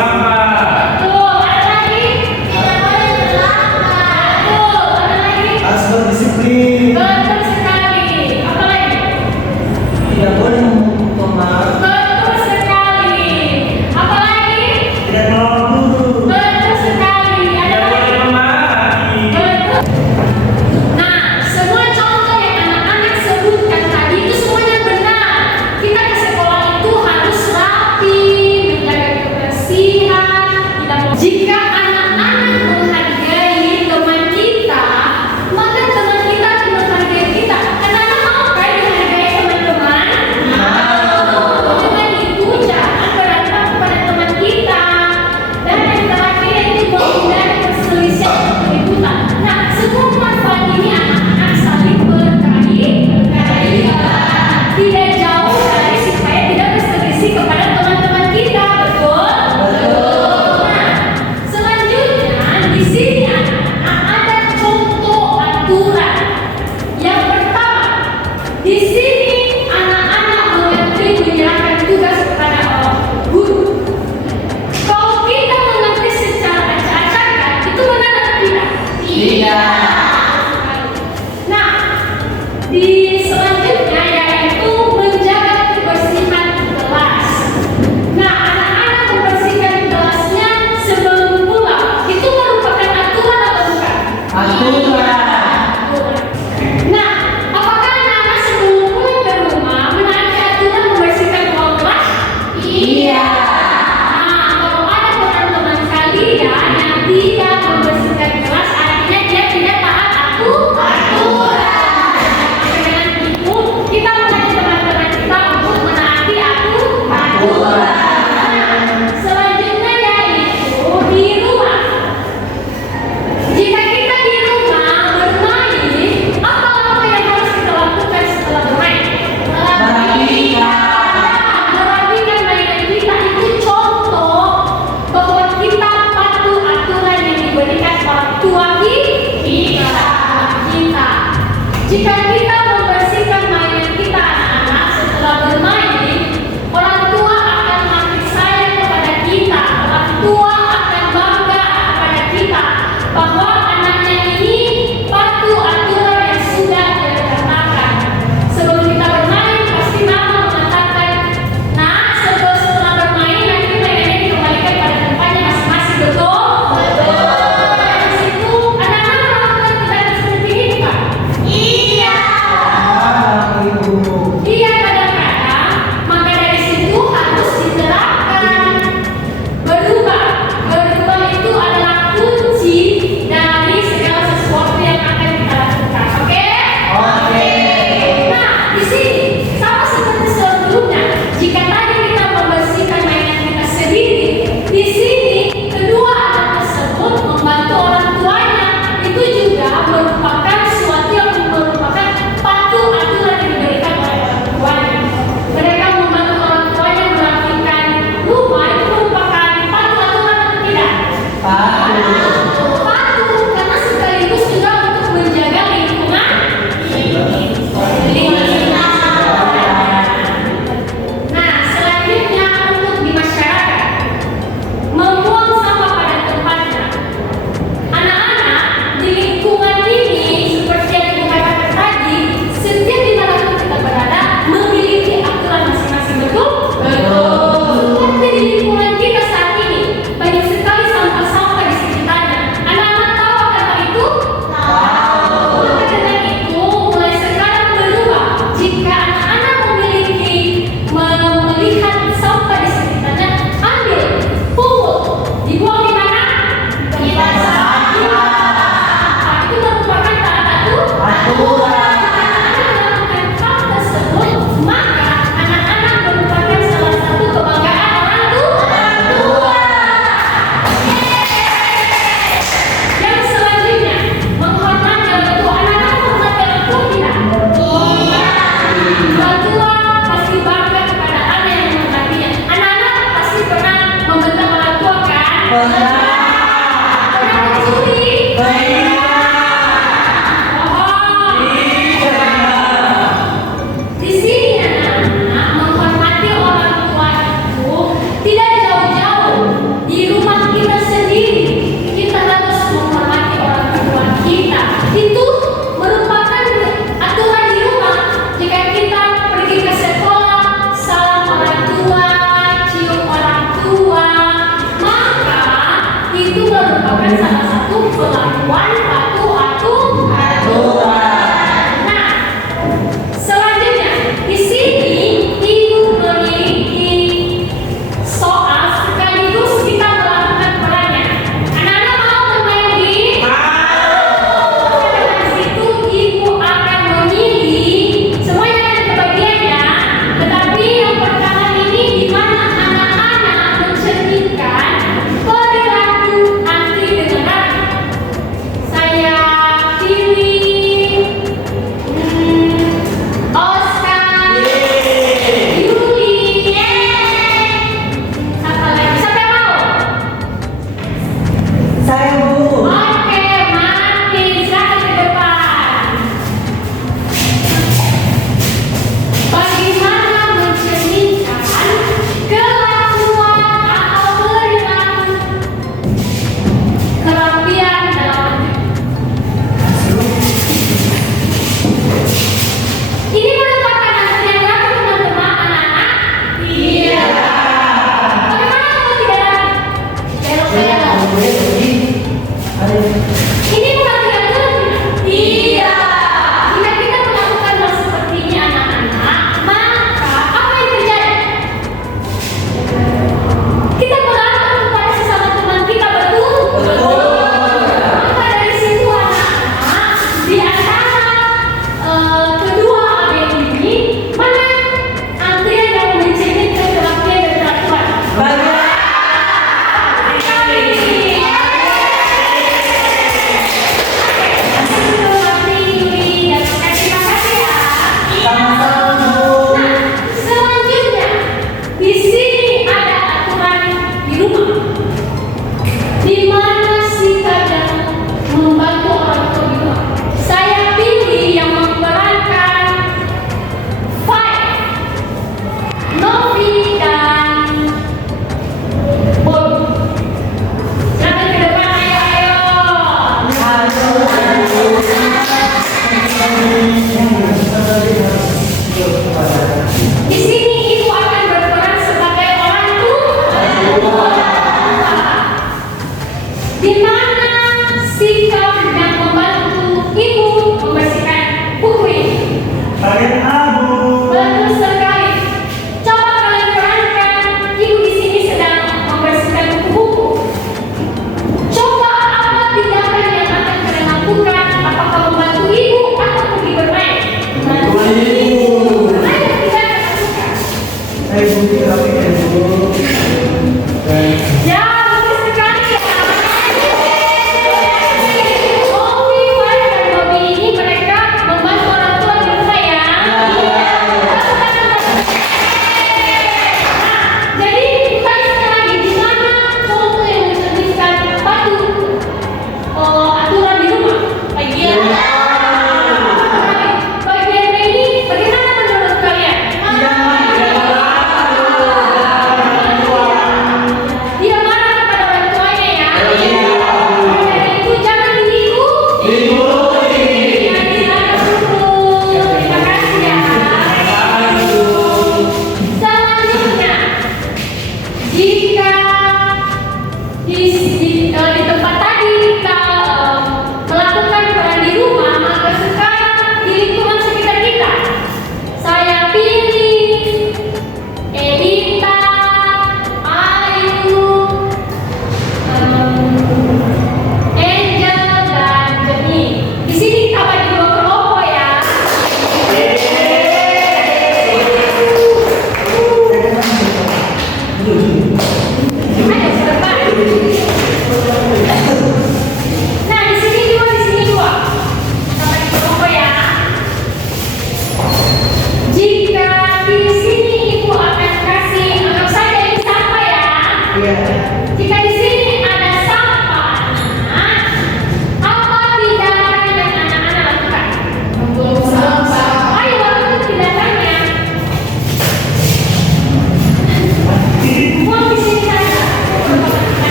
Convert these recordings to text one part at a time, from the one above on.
berlambat. Tuh, ada lagi. Tidak boleh berlambat. Tuh, ada lagi. Harus berdisiplin. Betul sekali. Apa lagi? Tidak boleh memukul teman. Betul sekali. Apa lagi? Tidak melawan guru. Betul sekali. Ada Tidak boleh lagi? memarahi. Betul. Nah, semua contoh yang anak-anak sebutkan tadi itu semuanya benar. Kita ke sekolah itu harus rapi, menjaga kebersihan. Jika anak-anak menghargai teman kita, maka teman kita akan menghargai kita. Anak-anak mau kan dihargai teman-teman? Mau. Dengan itu jangan berantem kepada teman kita. Dan yang terakhir itu menghindari perselisihan atau keributan. Nah, semua manfaat ini anak-anak saling berkaitan. Tidak jauh dari supaya tidak berselisih kepada teman-teman kita, betul? Nah, selanjutnya di sini anak-anak ada contoh aturan. Yang pertama, di sini anak-anak mengerti menyerahkan tugas kepada orang guru. Kalau kita mengerti secara acak-acakan, itu benar atau tidak? Tidak. Nah, di selanjutnya yaitu menjaga kebersihan kelas. Nah, anak-anak membersihkan kelasnya sebelum pulang. Itu merupakan aturan atau bukan? Aturan. Nah, apakah anak-anak sebelum pulang ke rumah menaati aturan membersihkan ruang kelas? Iya. Nah, kalau ada teman-teman kalian yang tidak membersihkan kelas, artinya dia tidak taat aturan. Dengan itu, kita mengajak teman-teman kita untuk menaati aturan. Selanjutnya yaitu di rumah. Jika kita di rumah bermain, apa langkah yang harus kita lakukan setelah bermain? Merapikan mainan kita itu contoh bahwa kita patuh aturan yang diberikan orang tua kita. Jika kita membersihkan mainan kita anak-anak setelah bermain, orang tua akan makin sayang kepada kita. Orang tua akan bangga kepada kita bahwa anaknya ini patuh aturan yang sudah dikatakan. Sebelum kita bermain, pasti mama mengatakan, nah setelah bermain nanti mainannya dikembalikan pada tempatnya masing-masing, betul? Di situ anak-anak melakukan tindakan seperti ini, Pak? Iya. Ibu. Iya, kadang-kadang. Maka dari situ harus diterapkan. Berubah itu adalah kunci dari segala sesuatu yang akan kita lakukan. Oke? Oke. Nah, di sini sama seperti sebelumnya. Jika tadi kita membersihkan mainan kita sendiri, di sini kedua anak tersebut membantu orang tuanya. Itu juga merupakan sesuatu yang merupakan patuh aturan yang diberikan oleh orang tuanya. Mereka membantu orang tuanya merapikan rumah, itu merupakan patuh aturan atau tidak? Patuh, karena sekaligus juga untuk menjaga lingkungan. Nah, selanjutnya untuk di masyarakat, membuang sampah pada tempatnya. Anak-anak di lingkungan ini seperti yang dikatakan tadi, setiap dimanapun kita berada memiliki aturan masing-masing, betul? Seperti di lingkungan kita saat ini, banyak sekali sampah-sampah di sekitarnya. Anak-anak tahu akan hal itu? Maka dengan itu, mulai sekarang berubah. Jika anak-anak melihat sampah di sekitarnya, ambil, pungut, dibuang di mana? Di tempat sampah. Itu merupakan taat aturan. Melakukan hal tersebut, maka anak-anak merupakan salah satu kebanggaan orang tua. Yang selanjutnya, menghormati orang tua. Anak-anak menghormati orang tua tidak? Orang tua pasti bangga kepada anak yang menghormatinya. Anak-anak pasti pernah membentak orang tua kan? Pernah mencuri? Di sini anak-anak menghormati orang tua itu tidak jauh-jauh. Di merupakan salah satu pelakuan aturan. Nah, selanjutnya di sini ibu memiliki soal sekaligus kita melakukan perannya. Anak-anak mau bermain di? Di situ ibu akan memilih semuanya ada kebagiannya. Tetapi yang pertama ini di mana anak-anak mencerminkan perilaku anti dengan rapi. Saya pilih Oscar, Yuli, siapa lagi? Siapa yang mau? Saya Bu. Oke, mati, silakan ke depan. Bagaimana mencerminkan kelakuan atau perilaku kerapian dalam ini merupakan hasil yang rapi teman-teman anak-anak? Iya. Bagaimana kalau tidak rapi? Ini bukan tidak rapi? Iya. Jika kita melakukan hal seperti ini anak-anak, maka apa yang terjadi? Kita berantem kepada sesama teman kita, betul? Maka dari situ anak-anak di antara kedua adik ini mana antrian yang mencerminkan kerapian dan peraturan?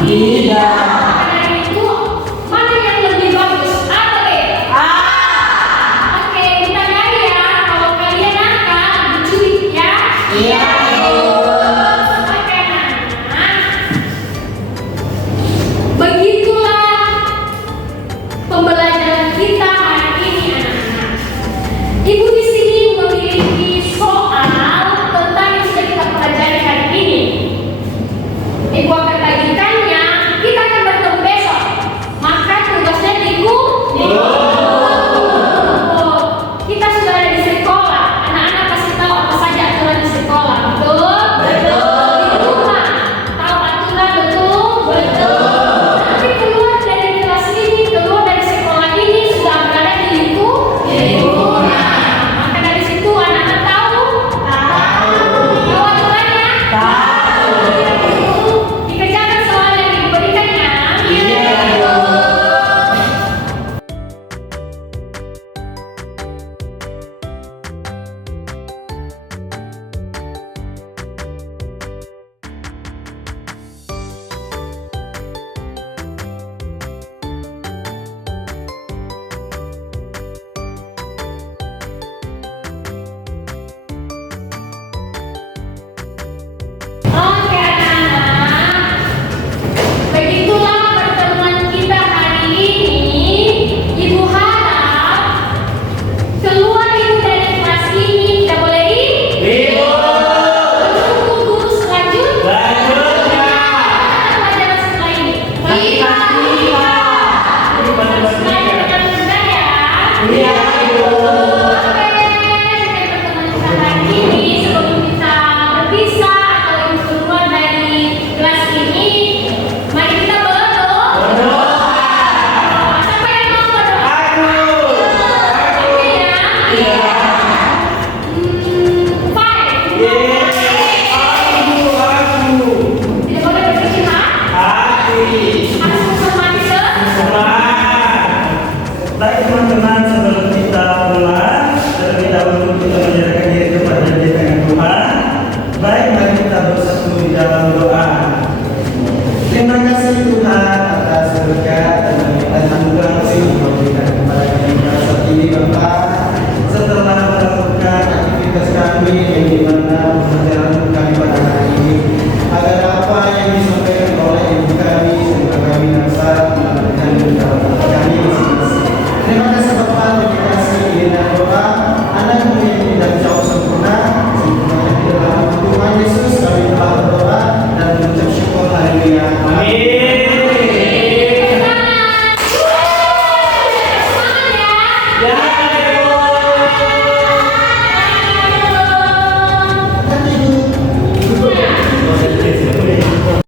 Tidak.